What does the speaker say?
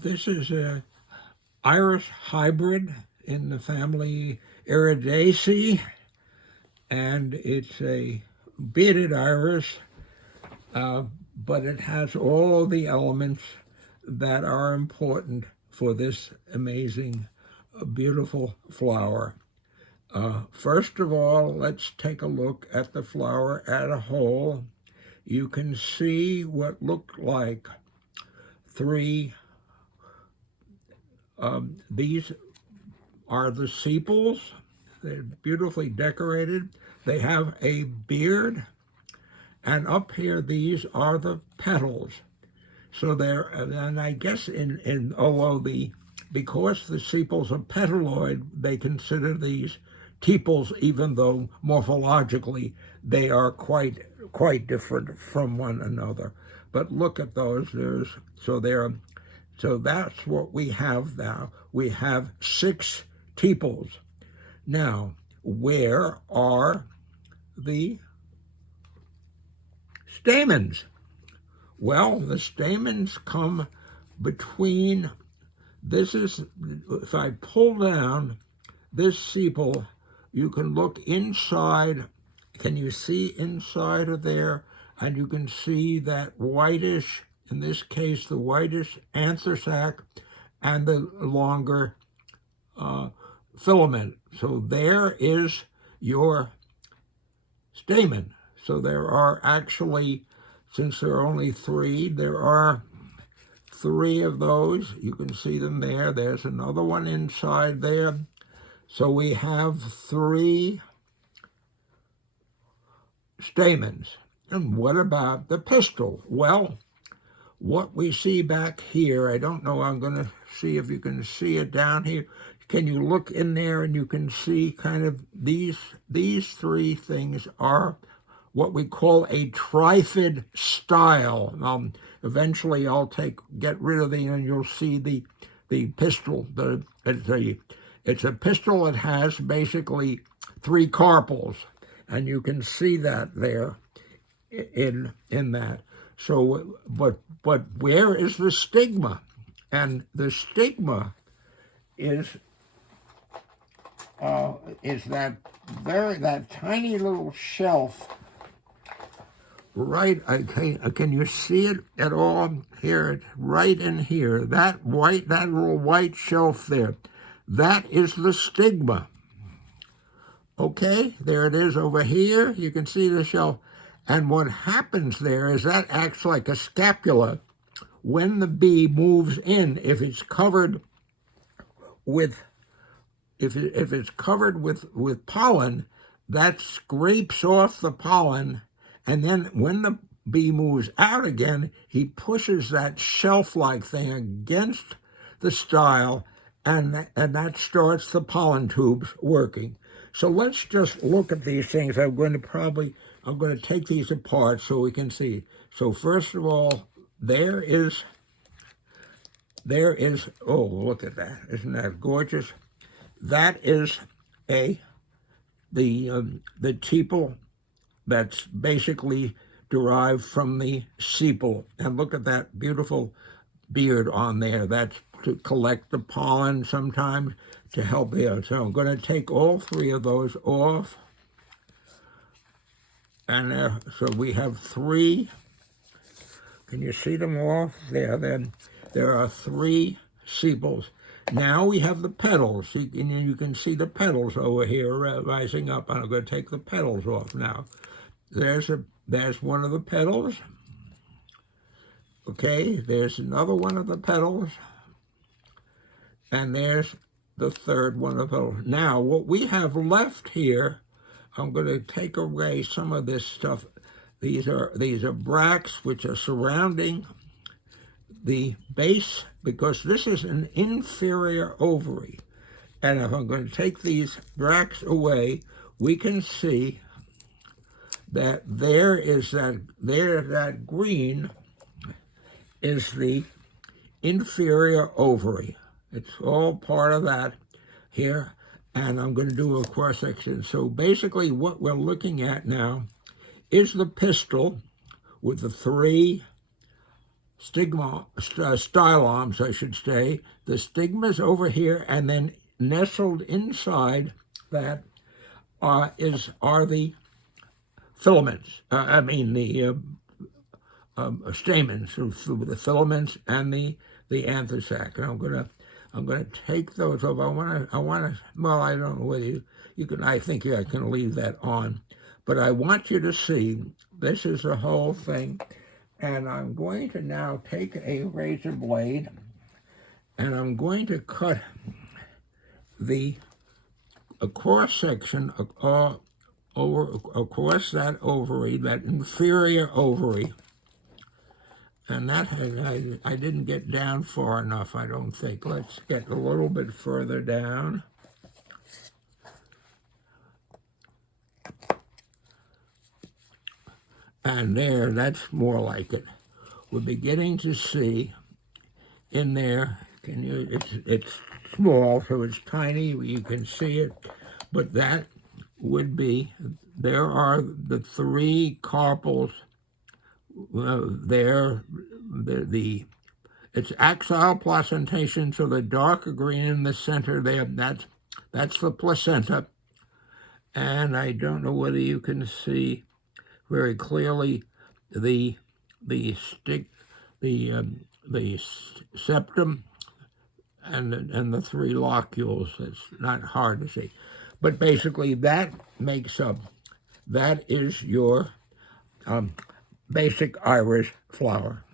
This is a iris hybrid in the family Iridaceae, and it's a bearded iris, but it has all of the elements that are important for this amazing, beautiful flower. First of all, let's take a look at the flower as a whole. You can see what look like three. These are the sepals. They're beautifully decorated. They have a beard, and up here these are the petals. So they're, and I guess because the sepals are petaloid, they consider these tepals, even though morphologically they are quite different from one another. But look at those. So that's what we have now. We have 6 tepals. Now, where are the stamens? Well, the stamens come between, if I pull down this sepal, you can look inside. Can you see inside of there? And you can see that whitish, in this case, the whitish anther sac and the longer filament. So there is your stamen. So there are actually, since there are only 3, there are 3 of those. You can see them there. There's another one inside there. So we have 3 stamens. And what about the pistil? Well, what we see back here, I don't know, I'm going to see if you can see it down here. Can you look in there and you can see kind of these 3 things are what we call a trifid style. Eventually I'll get rid of and you'll see the pistil. It's a pistil that has basically 3 carpels, and you can see that there in that. So, but where is the stigma? And the stigma is that tiny little shelf. Right, can you see it at all? Here, it's right in here. That little white shelf there, that is the stigma. Okay, there it is over here. You can see the shelf. And what happens there is that acts like a scapula. When the bee moves in, if it's covered with pollen, that scrapes off the pollen, and then when the bee moves out again, he pushes that shelf-like thing against the style, and that starts the pollen tubes working. So let's just look at these things. I'm going to take these apart so we can see. So first of all, there is, oh, look at that. Isn't that gorgeous? That is the tepal that's basically derived from the sepal. And look at that beautiful beard on there. That's to collect the pollen sometimes to help here. So I'm going to take all 3 of those off. And so we have 3. Can you see them all? Then there are 3 sepals. Now we have the petals. You can see the petals over here rising up. And I'm going to take the petals off now. There's one of the petals. Okay, there's another one of the petals. And there's the third one of the petals. Now, what we have left here, I'm going to take away some of this stuff. These are bracts which are surrounding the base, because this is an inferior ovary. And if I'm going to take these bracts away, we can see that that green is the inferior ovary. It's all part of that here. And I'm going to do a cross-section. So basically what we're looking at now is the pistil with the 3 styloms, I should say. The stigma's over here, and then nestled inside that are the filaments. The stamens, the filaments and the anthosac. And I'm gonna take those off. I wanna. Well, I don't know whether you can. I think I can leave that on, but I want you to see this is the whole thing. And I'm going to now take a razor blade, and I'm going to cut a cross section across that ovary, that inferior ovary. And that I didn't get down far enough, I don't think. Let's get a little bit further down. And there, that's more like it. We're beginning to see in there, it's small, so it's tiny, you can see it, but that would be, there are the three carpels there, it's axile placentation, so the darker green in the center there, that's the placenta. And I don't know whether you can see very clearly the septum and the three locules. It's not hard to see, but basically that is your basic iris flower.